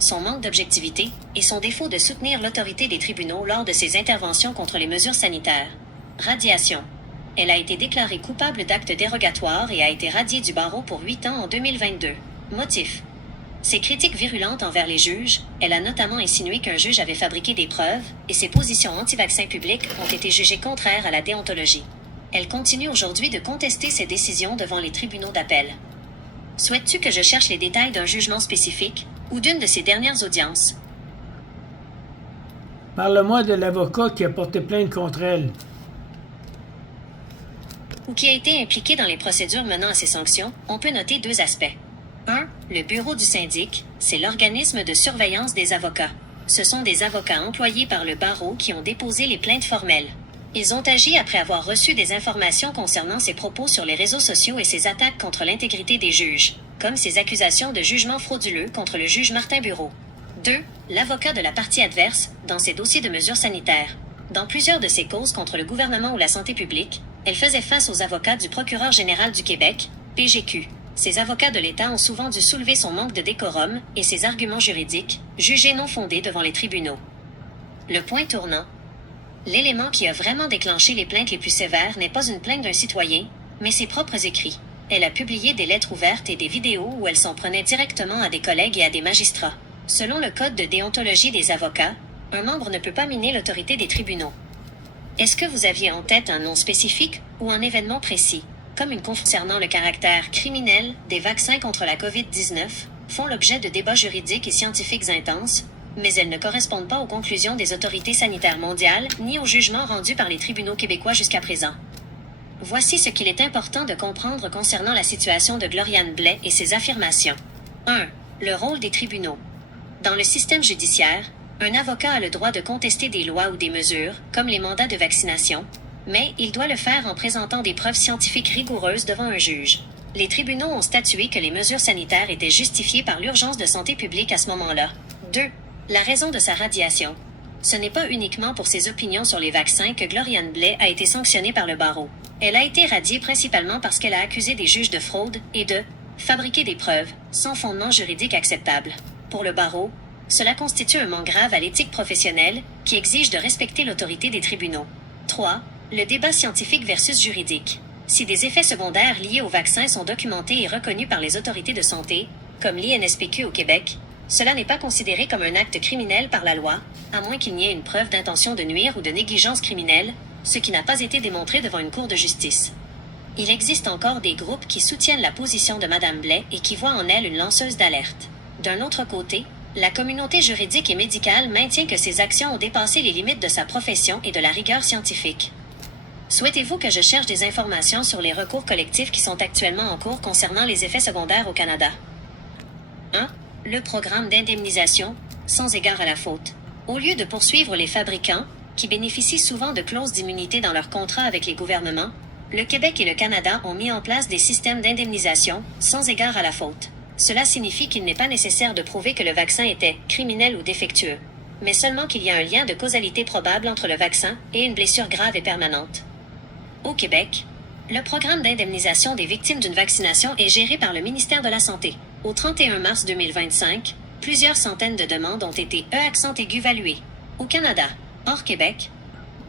son manque d'objectivité et son défaut de soutenir l'autorité des tribunaux lors de ses interventions contre les mesures sanitaires. Radiation. Elle a été déclarée coupable d'actes dérogatoires et a été radiée du barreau pour 8 ans en 2022. Motif. Ses critiques virulentes envers les juges, elle a notamment insinué qu'un juge avait fabriqué des preuves, et ses positions anti-vaccins publiques ont été jugées contraires à la déontologie. Elle continue aujourd'hui de contester ses décisions devant les tribunaux d'appel. Souhaites-tu que je cherche les détails d'un jugement spécifique ou d'une de ses dernières audiences? Parle-moi de l'avocat qui a porté plainte contre elle. Ou qui a été impliqué dans les procédures menant à ces sanctions, on peut noter 2 aspects. 1. Le bureau du syndic, c'est l'organisme de surveillance des avocats. Ce sont des avocats employés par le barreau qui ont déposé les plaintes formelles. Ils ont agi après avoir reçu des informations concernant ses propos sur les réseaux sociaux et ses attaques contre l'intégrité des juges, comme ses accusations de jugement frauduleux contre le juge Martin Bureau. 2. L'avocat de la partie adverse, dans ses dossiers de mesures sanitaires. Dans plusieurs de ses causes contre le gouvernement ou la santé publique, elle faisait face aux avocats du procureur général du Québec, PGQ. Ces avocats de l'État ont souvent dû soulever son manque de décorum et ses arguments juridiques, jugés non fondés devant les tribunaux. Le point tournant. L'élément qui a vraiment déclenché les plaintes les plus sévères n'est pas une plainte d'un citoyen, mais ses propres écrits. Elle a publié des lettres ouvertes et des vidéos où elle s'en prenait directement à des collègues et à des magistrats. Selon le Code de déontologie des avocats, un membre ne peut pas miner l'autorité des tribunaux. Est-ce que vous aviez en tête un nom spécifique ou un événement précis, comme une concernant le caractère criminel des vaccins contre la COVID-19, font l'objet de débats juridiques et scientifiques intenses, mais elles ne correspondent pas aux conclusions des autorités sanitaires mondiales ni aux jugements rendus par les tribunaux québécois jusqu'à présent. Voici ce qu'il est important de comprendre concernant la situation de Gloriane Blais et ses affirmations. 1. Le rôle des tribunaux. Dans le système judiciaire, un avocat a le droit de contester des lois ou des mesures, comme les mandats de vaccination, mais il doit le faire en présentant des preuves scientifiques rigoureuses devant un juge. Les tribunaux ont statué que les mesures sanitaires étaient justifiées par l'urgence de santé publique à ce moment-là. 2. La raison de sa radiation. Ce n'est pas uniquement pour ses opinions sur les vaccins que Gloriane Blais a été sanctionnée par le barreau. Elle a été radiée principalement parce qu'elle a accusé des juges de fraude et de fabriquer des preuves sans fondement juridique acceptable. Pour le barreau, cela constitue un manque grave à l'éthique professionnelle qui exige de respecter l'autorité des tribunaux. 3. Le débat scientifique versus juridique. Si des effets secondaires liés au vaccin sont documentés et reconnus par les autorités de santé, comme l'INSPQ au Québec, cela n'est pas considéré comme un acte criminel par la loi, à moins qu'il n'y ait une preuve d'intention de nuire ou de négligence criminelle, ce qui n'a pas été démontré devant une cour de justice. Il existe encore des groupes qui soutiennent la position de Mme Blais et qui voient en elle une lanceuse d'alerte. D'un autre côté, la communauté juridique et médicale maintient que ses actions ont dépassé les limites de sa profession et de la rigueur scientifique. Souhaitez-vous que je cherche des informations sur les recours collectifs qui sont actuellement en cours concernant les effets secondaires au Canada? 1. Le programme d'indemnisation, sans égard à la faute. Au lieu de poursuivre les fabricants, qui bénéficient souvent de clauses d'immunité dans leurs contrats avec les gouvernements, le Québec et le Canada ont mis en place des systèmes d'indemnisation, sans égard à la faute. Cela signifie qu'il n'est pas nécessaire de prouver que le vaccin était criminel ou défectueux, mais seulement qu'il y a un lien de causalité probable entre le vaccin et une blessure grave et permanente. Au Québec, le programme d'indemnisation des victimes d'une vaccination est géré par le ministère de la Santé. Au 31 mars 2025, plusieurs centaines de demandes ont été valuées. Au Canada, hors Québec,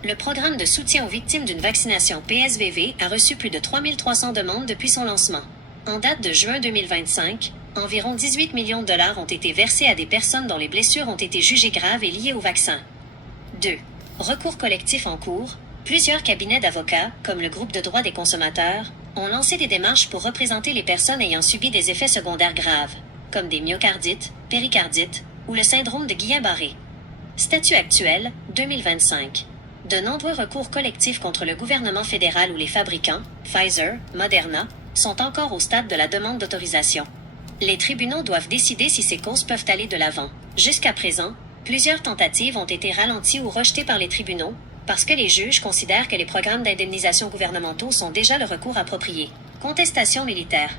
le programme de soutien aux victimes d'une vaccination PSVV a reçu plus de 3300 demandes depuis son lancement. En date de juin 2025, environ 18 millions de dollars ont été versés à des personnes dont les blessures ont été jugées graves et liées au vaccin. 2. Recours collectif en cours. Plusieurs cabinets d'avocats, comme le groupe de droit des consommateurs, ont lancé des démarches pour représenter les personnes ayant subi des effets secondaires graves, comme des myocardites, péricardites ou le syndrome de Guillain-Barré. Statut actuel, 2025. De nombreux recours collectifs contre le gouvernement fédéral ou les fabricants, Pfizer, Moderna, sont encore au stade de la demande d'autorisation. Les tribunaux doivent décider si ces causes peuvent aller de l'avant. Jusqu'à présent, plusieurs tentatives ont été ralenties ou rejetées par les tribunaux, parce que les juges considèrent que les programmes d'indemnisation gouvernementaux sont déjà le recours approprié. Contestation militaire.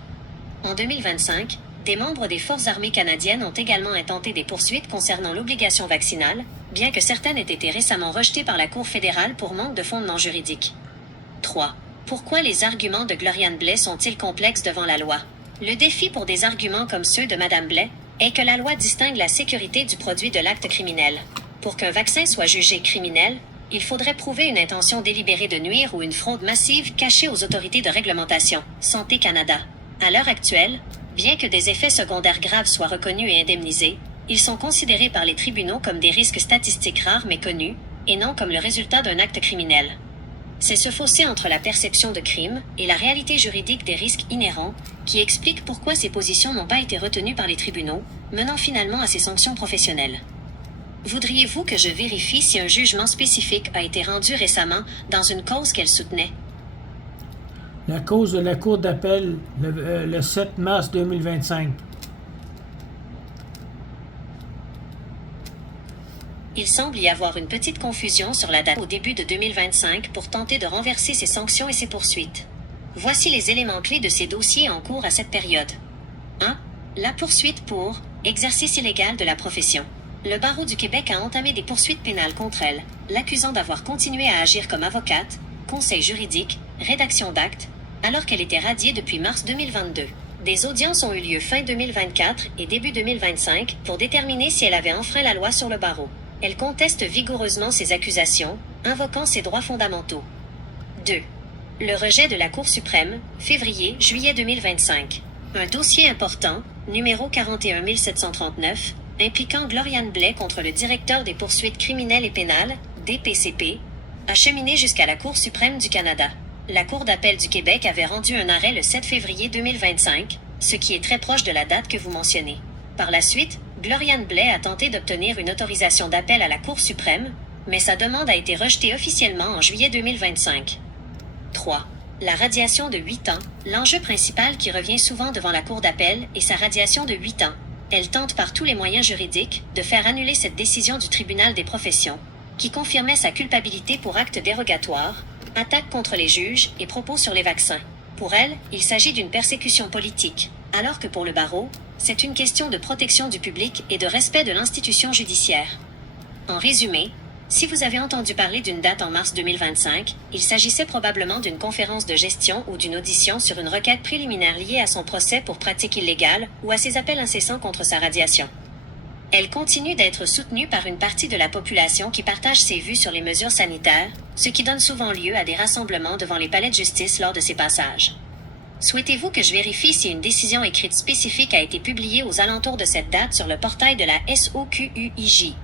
En 2025, des membres des Forces armées canadiennes ont également intenté des poursuites concernant l'obligation vaccinale, bien que certaines aient été récemment rejetées par la Cour fédérale pour manque de fondement juridique. 3. Pourquoi les arguments de Gloriane Blais sont-ils complexes devant la loi? Le défi pour des arguments comme ceux de Mme Blais est que la loi distingue la sécurité du produit de l'acte criminel. Pour qu'un vaccin soit jugé criminel, il faudrait prouver une intention délibérée de nuire ou une fraude massive cachée aux autorités de réglementation, Santé Canada. À l'heure actuelle, bien que des effets secondaires graves soient reconnus et indemnisés, ils sont considérés par les tribunaux comme des risques statistiques rares mais connus, et non comme le résultat d'un acte criminel. C'est ce fossé entre la perception de crime et la réalité juridique des risques inhérents qui explique pourquoi ces positions n'ont pas été retenues par les tribunaux, menant finalement à ces sanctions professionnelles. Voudriez-vous que je vérifie si un jugement spécifique a été rendu récemment dans une cause qu'elle soutenait? La cause de la Cour d'appel le 7 mars 2025. Il semble y avoir une petite confusion sur la date au début de 2025 pour tenter de renverser ces sanctions et ces poursuites. Voici les éléments clés de ces dossiers en cours à cette période. 1. La poursuite pour exercice illégal de la profession. Le barreau du Québec a entamé des poursuites pénales contre elle, l'accusant d'avoir continué à agir comme avocate, conseil juridique, rédaction d'actes, alors qu'elle était radiée depuis mars 2022. Des audiences ont eu lieu fin 2024 et début 2025 pour déterminer si elle avait enfreint la loi sur le barreau. Elle conteste vigoureusement ces accusations, invoquant ses droits fondamentaux. 2. Le rejet de la Cour suprême, février-juillet 2025. Un dossier important, numéro 41739, impliquant Gloriane Blais contre le directeur des poursuites criminelles et pénales, DPCP, a cheminé jusqu'à la Cour suprême du Canada. La Cour d'appel du Québec avait rendu un arrêt le 7 février 2025, ce qui est très proche de la date que vous mentionnez. Par la suite, Gloriane Blais a tenté d'obtenir une autorisation d'appel à la Cour suprême, mais sa demande a été rejetée officiellement en juillet 2025. 3. La radiation de 8 ans. L'enjeu principal qui revient souvent devant la Cour d'appel est sa radiation de 8 ans. Elle tente par tous les moyens juridiques de faire annuler cette décision du tribunal des professions, qui confirmait sa culpabilité pour actes dérogatoires, attaques contre les juges et propos sur les vaccins. Pour elle, il s'agit d'une persécution politique, alors que pour le barreau, c'est une question de protection du public et de respect de l'institution judiciaire. En résumé, si vous avez entendu parler d'une date en mars 2025, il s'agissait probablement d'une conférence de gestion ou d'une audition sur une requête préliminaire liée à son procès pour pratique illégale ou à ses appels incessants contre sa radiation. Elle continue d'être soutenue par une partie de la population qui partage ses vues sur les mesures sanitaires, ce qui donne souvent lieu à des rassemblements devant les palais de justice lors de ces passages. Souhaitez-vous que je vérifie si une décision écrite spécifique a été publiée aux alentours de cette date sur le portail de la SOQUIJ?